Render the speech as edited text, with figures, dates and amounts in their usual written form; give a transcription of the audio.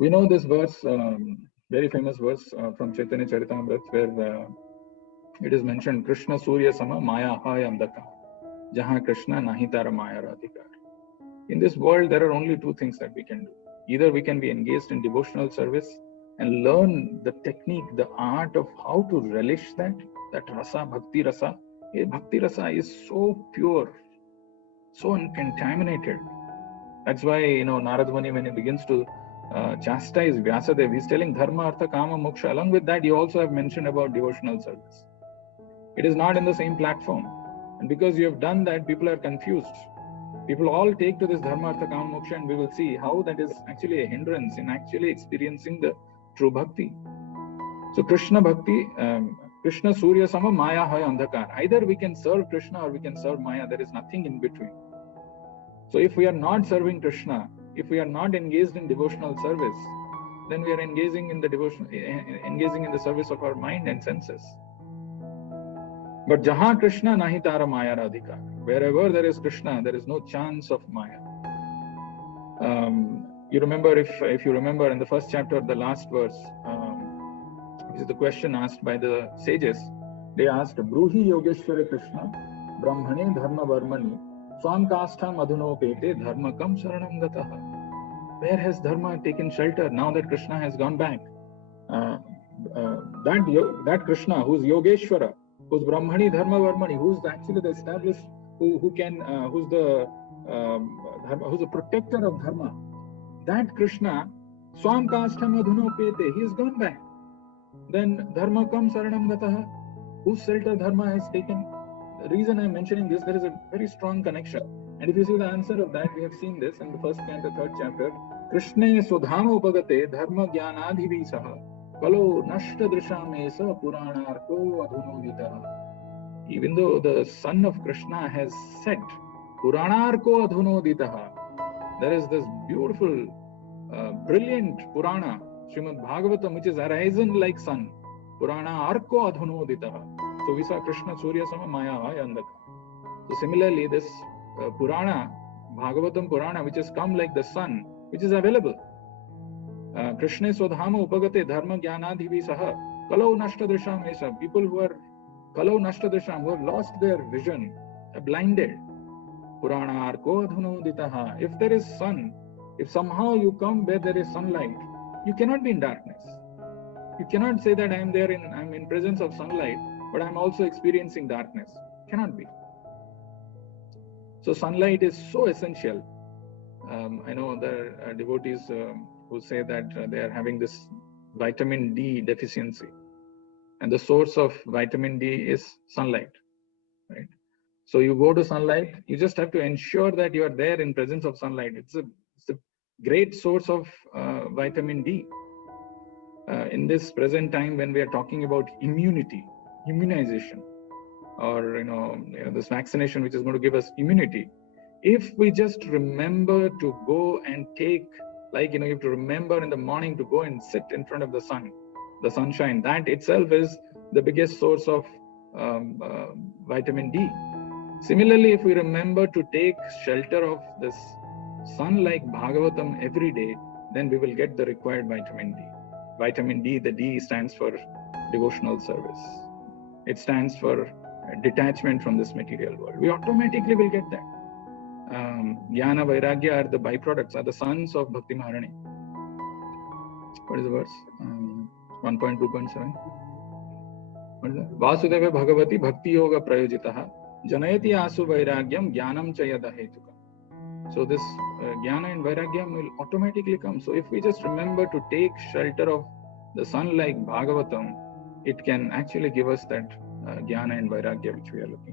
We know this verse, very famous verse from Chaitanya Charitamrita, where it is mentioned, Krishna Surya Sama Maya Hai Andaka, Jaha Krishna Nahi Tara Maya Radhika. In this world, there are only two things that we can do. Either we can be engaged in devotional service and learn the technique, the art of how to relish that rasa, bhakti rasa. Bhakti rasa is so pure, so uncontaminated. That's why, Narad Muni, when he begins to chastise Vyasadeva, he's telling dharma, artha, kama, moksha. Along with that, you also have mentioned about devotional service. It is not in the same platform. And because you have done that, people are confused. People all take to this dharma, artha, kama, moksha, and we will see how that is actually a hindrance in actually experiencing the true bhakti. So Krishna bhakti, Krishna Surya Sama Maya Hai Andhakar. Either we can serve Krishna or we can serve Maya. There is nothing in between. So if we are not serving Krishna, if we are not engaged in devotional service, then we are engaging in the service of our mind and senses. But Jaha Krishna Nahi Tara Maya Radhika. Wherever there is Krishna, there is no chance of Maya. You remember, if you remember in the first chapter, the last verse, which is the question asked by the sages. They asked, Bruhi Yogeshwara Krishna, Brahmane Dharma Varmani, Swam Kastham Adhunopete Dharmakam Saranam Gataha. Where has Dharma taken shelter now that Krishna has gone back? That Krishna, who's Yogeshwara, who's Brahmani Dharma Varmani, who's actually the established, who's the protector of Dharma. That Krishna, Swam Kastham Adhunopete, he has gone back. Then Dharma Kam Saranam Gataha, whose shelter Dharma has taken. The reason I'm mentioning this, there is a very strong connection. And if you see the answer of that, we have seen this in the first and the third chapter. Krishne Sudhama Upagate Dharma Jnanadhivi Saha Kalo Nashta Drishamesa Puranarko Adhunoditaha. Even though the son of Krishna has said Puranarko Adhunoditaha, there is this beautiful, brilliant Purana, Srimad Bhagavatam, which is arisen like sun. Purana Arko Adhunoditaha. So we saw Krishna Surya Sama Maya Hai Andaka. So similarly, this Purana, Bhagavatam Purana, which has come like the sun, which is available. Krishna Swadhama Upagate Dharma Jnanadhivi Saha Kalau Nashtadrisham Esa. People who are Kalau Nashtadrisham, who have lost their vision, are blinded. Purana Arko Adhunoditaha. If there is sun, if somehow you come where there is sunlight, you cannot be in darkness. You cannot say that I'm in presence of sunlight, but I'm also experiencing darkness. Cannot be. So sunlight is so essential. I know there are devotees who say that they are having this vitamin D deficiency. And the source of vitamin D is sunlight, right? So you go to sunlight, you just have to ensure that you are there in presence of sunlight. It's a great source of vitamin D. In this present time when we are talking about immunization, or this vaccination which is going to give us immunity, if we just remember to go and take, you have to remember in the morning to go and sit in front of the sunshine, that itself is the biggest source of vitamin D. Similarly, if we remember to take shelter of this sun like Bhagavatam every day, then we will get the required vitamin D. Vitamin D, the D stands for devotional service. It stands for detachment from this material world. We automatically will get that. Jnana, Vairagya are the byproducts, are the sons of Bhakti Maharani. What is the verse? 1.2.7. What is that? Vasudeva Bhagavati Bhakti Yoga Prayojitaha Janayati Asu Vairagyam Jnanam Chayada Hetuka. So this Jnana and Vairagyam will automatically come. So if we just remember to take shelter of the sun like Bhagavatam, it can actually give us that Jnana and Vairagya which we are looking